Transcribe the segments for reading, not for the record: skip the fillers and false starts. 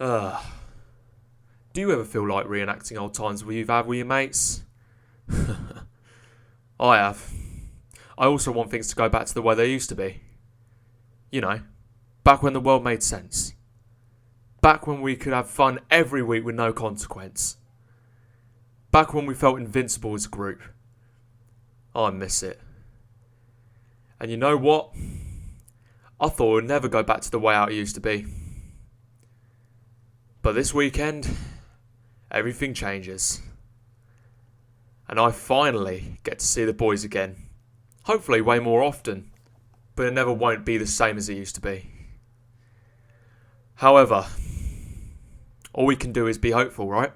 Ugh. Do you ever feel like reenacting old times you've had with your mates? I have. I also want things to go back to the way they used to be. You know, back when the world made sense. Back when we could have fun every week with no consequence. Back when we felt invincible as a group. I miss it. And you know what? I thought it would never go back to the way how it used to be. But this weekend, everything changes. And I finally get to see the boys again. Hopefully way more often. But it never won't be the same as it used to be. However, all we can do is be hopeful, right?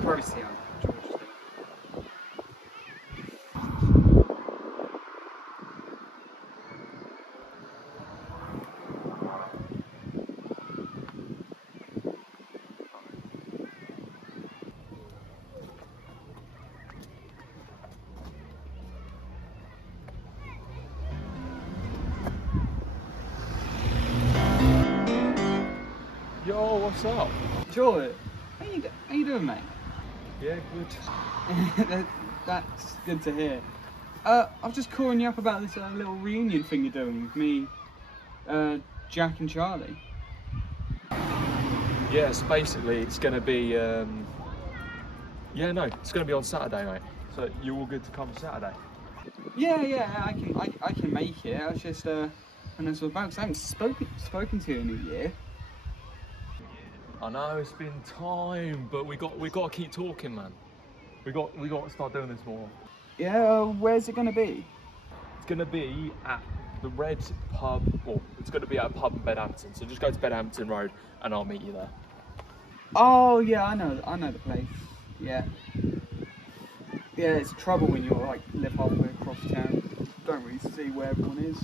Probably see on George. Yo, what's up? George, how you doing, mate? Yeah, good. That's good to hear. I was just calling you up about this little reunion thing you're doing with me, Jack and Charlie. Yeah, so basically it's going to be, it's going to be on Saturday, mate. So you all good to come Saturday? Yeah, I can make it. I was just when I was about, 'cause I haven't spoken to you in a year. I know it's been time, but we got to keep talking, man. We got to start doing this more. Yeah, where's it gonna be? It's going to be at the Red Pub, or it's going to be at a pub in Bedhampton. So just go to Bedhampton Road, and I'll meet you there. Oh yeah, I know the place. Yeah, it's trouble when you're like live halfway across town. Don't really see where everyone is.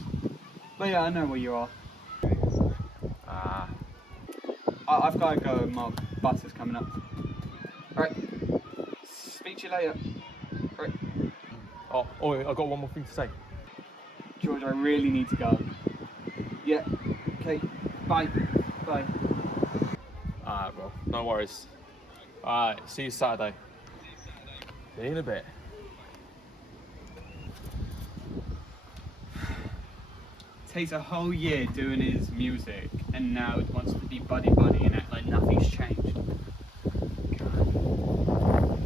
But yeah, I know where you are. Ah. I've got to go. My bus is coming up. All right. Speak to you later. All right. Oh, I've got one more thing to say. George, I really need to go. Yeah. Okay. Bye. Bye. Alright, bro. No worries. Alright, see you Saturday. See you in a bit. Takes a whole year doing his music, and now he wants to be buddy and act like nothing's changed. God.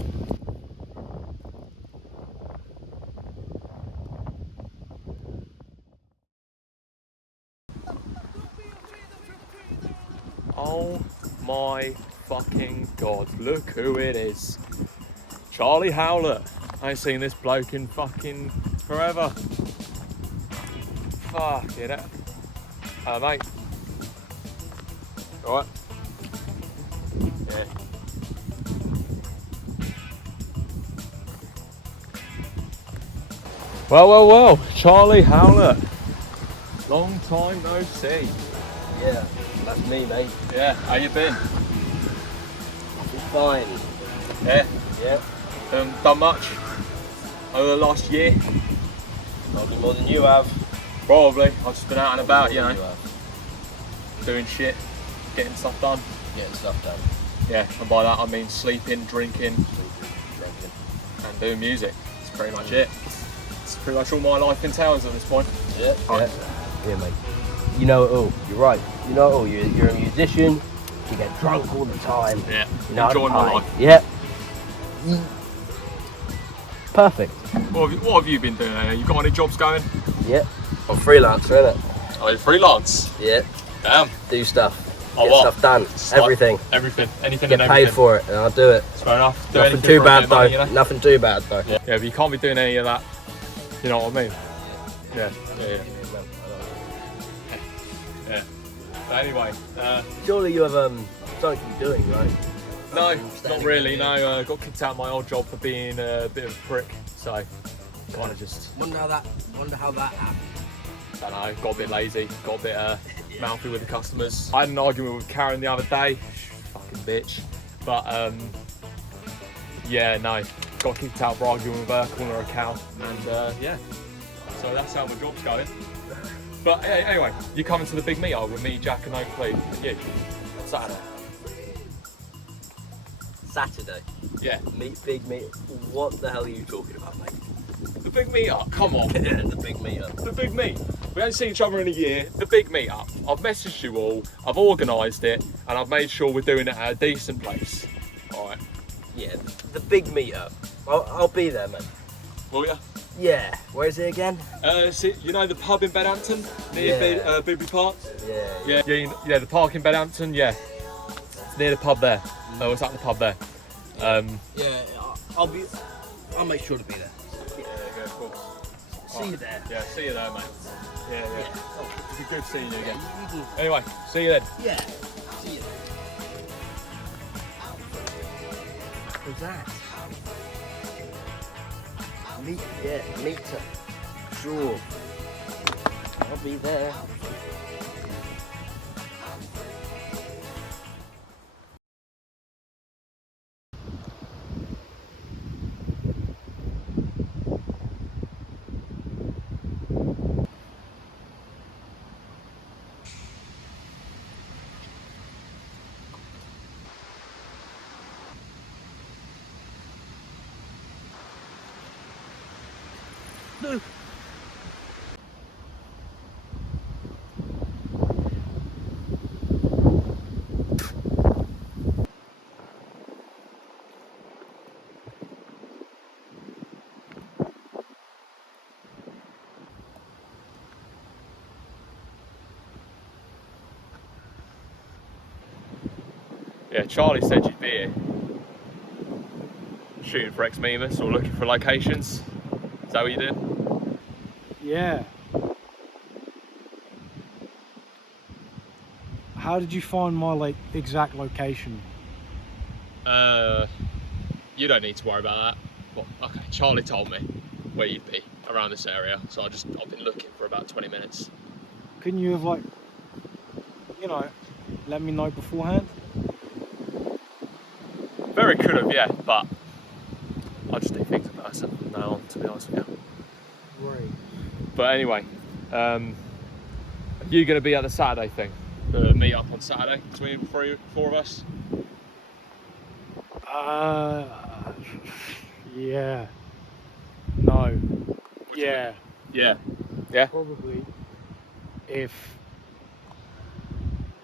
Oh my fucking god, look who it is. Charlie Howlett. I ain't seen this bloke in fucking forever. Fuck it. Hello, mate. Alright? Yeah. Well, Charlie Howlett. Long time no see. Yeah, that's me, mate. Yeah, how you been? Fine. Yeah. Yeah. Done much over the last year? Probably more than you have. Probably. I've just been out and about, you know, You have. doing shit, getting stuff done. Getting stuff done. Yeah, and by that I mean sleeping, drinking, Drinking. and doing music. That's pretty much it. It's pretty much all my life entails at this point. Yeah. Right. Yeah, mate. You know it all. You're right. You know it all. You're a musician. You get drunk all the time. Yeah, You know, enjoying my I- life. Yep. Perfect. What have you been doing? You got any jobs going? Yep. I'm a freelancer, innit? Oh, you're freelance. Yeah. Damn. Do stuff. Oh, Get what? stuff done. Stuff. Everything. Everything. Anything Get and paid everything. for it, and I'll do it. It's fair enough. Do Nothing anything too for a bad bit of though. money, you know? Nothing too bad though. Yeah, but you can't be doing any of that. You know what I mean? Yeah. Yeah. But anyway, Surely you have something you're doing, right? no, Something not standing really. there. No, got kicked out of my old job for being a bit of a prick. So, kind of just, Wonder how that happened. don't know, got a bit lazy, got a bit mouthy with the customers. I had an argument with Karen the other day, fucking bitch. But yeah, no, got kicked out for arguing with her, calling her a cow, and yeah. So that's how my job's going. But anyway, you're coming to the big meetup with me, Jack, and Oakley, and you, Saturday. Saturday. Yeah, Big meet. What the hell are you talking about, mate? the big meetup. Come on. The big meetup. The big meet. We haven't seen each other in a year. The big meetup. I've messaged you all. I've organised it, and I've made sure we're doing it at a decent place. All right. Yeah, the big meetup. I'll be there, man. Will ya? Yeah. Where is it again? See, you know the pub in Bedhampton near Yeah. Booby Park. Yeah. Yeah, the park in Bedhampton. Yeah, near the pub there. Oh, it's at the pub there. Yeah. I'll make sure to be there. Yeah, cool. See you there. Yeah, see you there, mate. Yeah. Yeah. Oh, it'd be good seeing you again. You can- Anyway, see you then. Yeah. See you there. Who's that? Meetup. Sure. I'll be there. Yeah, Charlie said you'd be here. Shooting for ex-memers or looking for locations. Is that what you did? Yeah. How did you find my exact location? You don't need to worry about that. Well, okay, Charlie told me where you'd be around this area, so I've been looking for about 20 minutes. Couldn't you have let me know beforehand? Very could have, yeah, but I just do things in person from now on, to be honest with you. Right. But anyway, are you going to be at the Saturday thing? The meet up on Saturday between four of us? Yeah. No. you Yeah. Yeah. Yeah? Probably. If.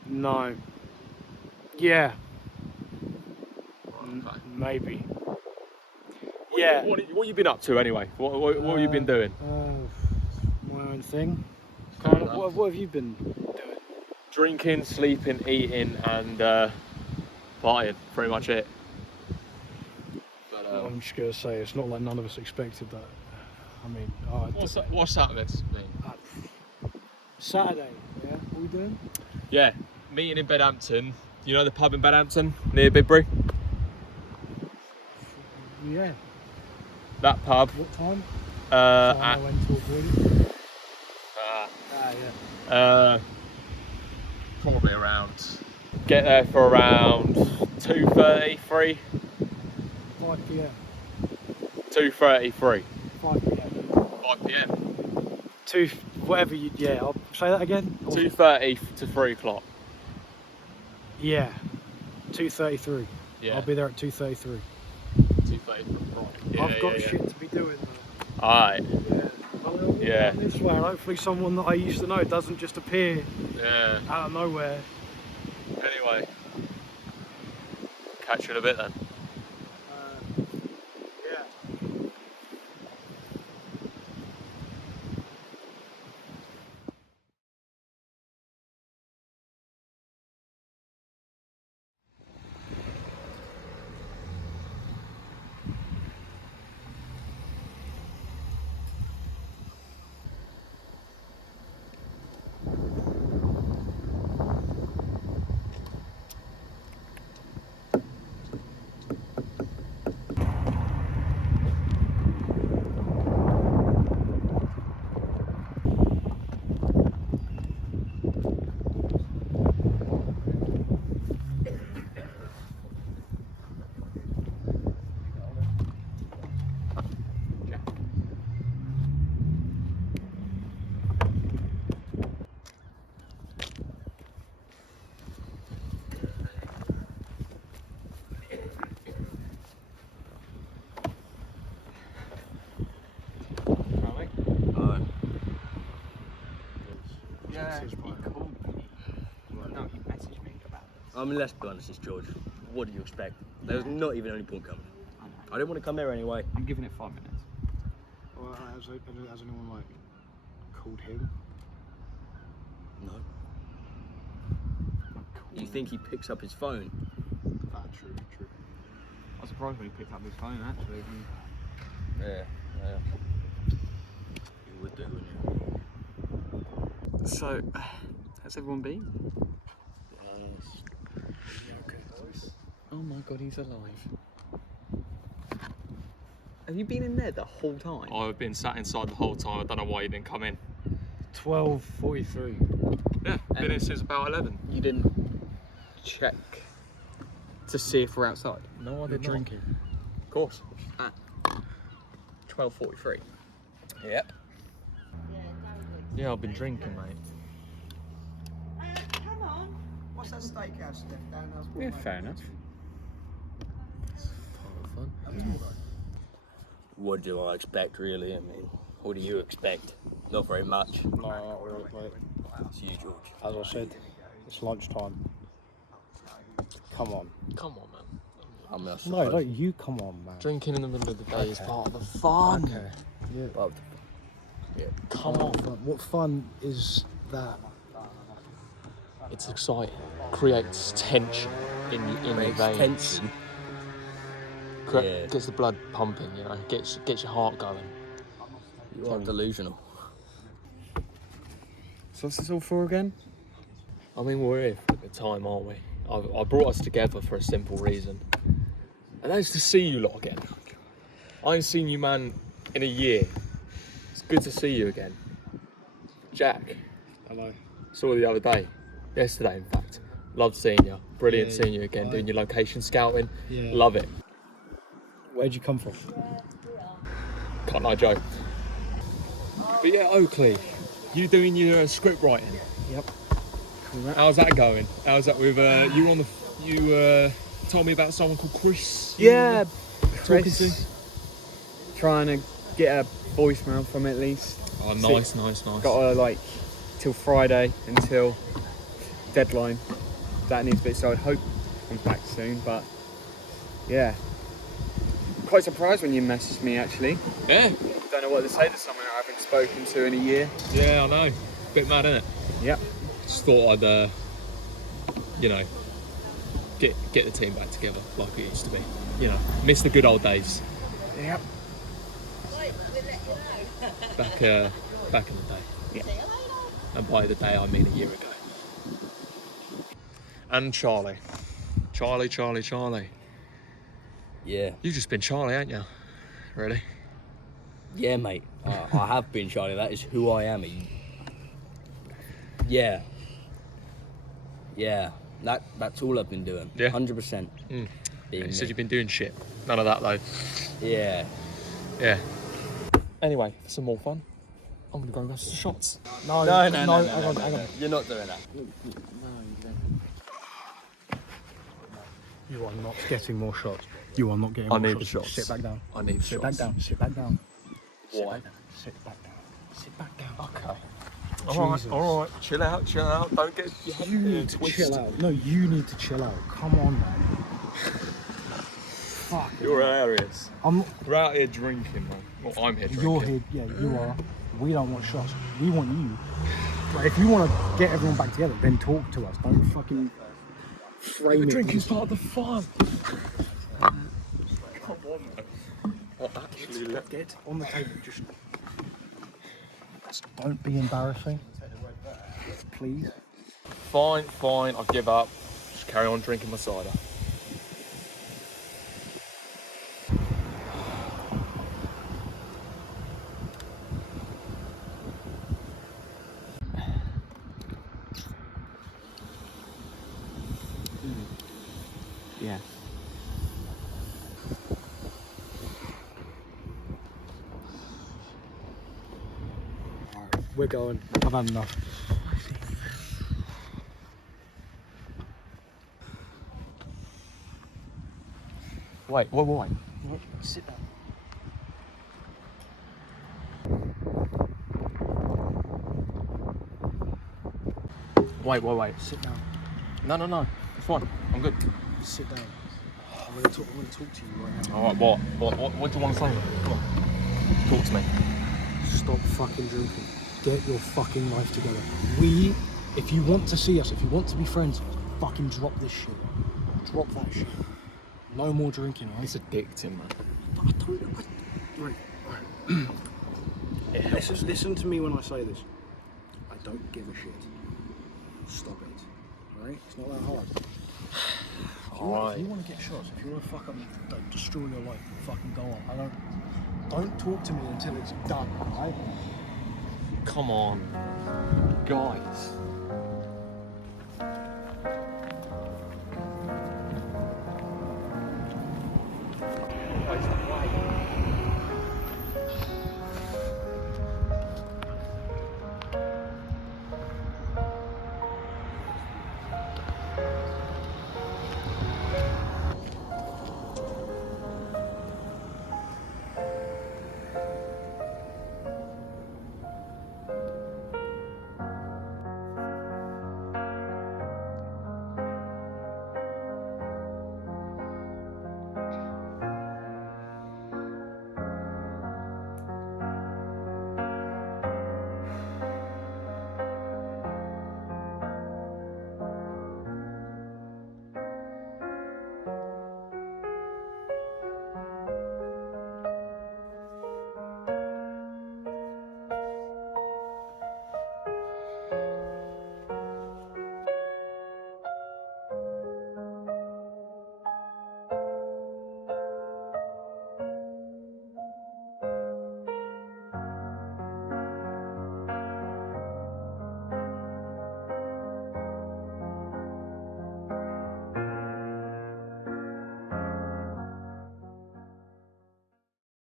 No. Yeah. Okay. Maybe. What, Yeah. What have you been up to anyway? What have you been doing? My own thing. Fair Kind of. enough. What have you been doing? Drinking, sleeping, eating, and partying. Pretty much it. But, I'm just gonna say it's not like none of us expected that. I mean, what's that meant to mean? Saturday, yeah. What are we doing? Yeah, meeting in Bedhampton. You know the pub in Bedhampton near Bidbury? Yeah. That pub. What time? So I know when to avoid it. Yeah. Probably around. Get there for around 2:30, 3. 5 p.m. 2:33. 5 p.m. 5 p.m. Whatever you. Yeah. I'll say that again. 2:30 to 3 o'clock. Yeah. 2:33. Yeah. I'll be there at 2:33. 2:30. Right. Yeah, I've got shit to be doing though. Alright. Yeah. Well, Yeah. This way, and hopefully someone that I used to know doesn't just appear Yeah. out of nowhere. Anyway. Catch you in a bit then. Yeah. Yeah, he called me. No, he messaged me about this. I mean, let's be honest, it's George. What do you expect? There's not even any point coming. I didn't want to come here anyway. I'm giving it 5 minutes. Well, has anyone like called him? No. You think he picks up his phone? True. I was surprised when he picked up his phone actually. Yeah. You would do, wouldn't you? So, how's everyone been? Yes. Okay, boys. Oh my god, he's alive. Have you been in there the whole time? I've been sat inside the whole time. I don't know why you didn't come in. 12:43. Yeah, been in since about 11. You didn't check to see if we're outside? No, I You're did not. drinking. Of course. At 12:43. Yep. Yeah, I've been drinking, mate. Come on. What's that steakhouse stuff down there? Yeah, fair enough. What do I expect, really? I mean, what do you expect? Not very much. No, not really, mate. It's you, George. As I said, it's lunchtime. Come on. Come on, man. I mean, I No, suppose. don't you come on, man. Drinking in the middle of the day is Okay. part of the fun. Okay. Yeah. Well, Come on. What fun is that? It's exciting. Creates tension in your makes veins. tension. Yeah. Gets the blood pumping, you know. Gets your heart going. You are delusional. So what's this all for again? I mean, we're here for the time, aren't we? I brought us together for a simple reason. And that is to see you lot again. I ain't seen you, man, in a year. It's good to see you again. Jack, Hello. saw you the other day. Yesterday, in fact. Loved seeing you. Brilliant Yeah, seeing you again, doing your location scouting. Yeah. Love it. Where'd you come from? Can't lie, Joe. But yeah, Oakley, you doing your script writing? Yep. How's that going? How's that with you were on the you told me about someone called Chris? Yeah, Talking Chris. Trying to get a voicemail from at least. Oh, nice. Got to till Friday until deadline. That needs a bit, so I hope it comes back soon. But yeah, quite surprised when you messaged me actually. Yeah, Don't know what to say to someone I haven't spoken to in a year. yeah, I know. Bit mad, innit? Yep. Just thought I'd you know, get the team back together like it used to be. You know, miss the good old days. Yep. Back in the day. Yeah. And by the day I mean a year ago. And Charlie. Charlie. Yeah. You've just been Charlie, ain't you? Really? Yeah, mate. I have been Charlie. That is who I am. Yeah. Yeah. That's all I've been doing. Yeah. 100%. You Being said me. you've been doing shit. None of that though. Yeah. Yeah. Anyway, for some more fun, I'm gonna go and go to the shots. No, No. hang on. You're not doing that. You are not getting more shots. You are not getting I more need the shots. shots. Sit back down. I need the Sit shots. back down. Sit back down. Why? Sit back down. Sit back down. Okay. Jesus. Alright. Chill out. Don't get your head You need to twisted. chill out. No, you need to chill out. Come on, man. Fuck. You're hilarious. I'm. We're out here drinking, man. Well, I'm here drinking. You're here. Yeah, you are. We don't want shots. We want you. Like, if you want to get everyone back together, then talk to us. Don't fucking frame The it. drinking's part of the fun. Come on, man. Actually, Get on the table. Just don't be embarrassing. Please. Fine. I'll give up. Just carry on drinking my cider. Yeah. We're going. I've had enough. Wait. Sit down. Wait. Sit down. No. It's fine. I'm good. Sit down. I'm gonna talk to you right now. Alright, what do you want to say? Come on. Talk to me. Stop fucking drinking. Get your fucking life together. If you want to see us, if you want to be friends, fucking drop this shit. Drop that shit. No more drinking, right? It's addicting, man. Right. Listen to me when I say this. I don't give a shit. Stop it. Alright? It's not that hard. If you want to get shots, if you want to fuck up, don't destroy your life, fucking go on. Don't talk to me until it's done, right? Come on. Guys.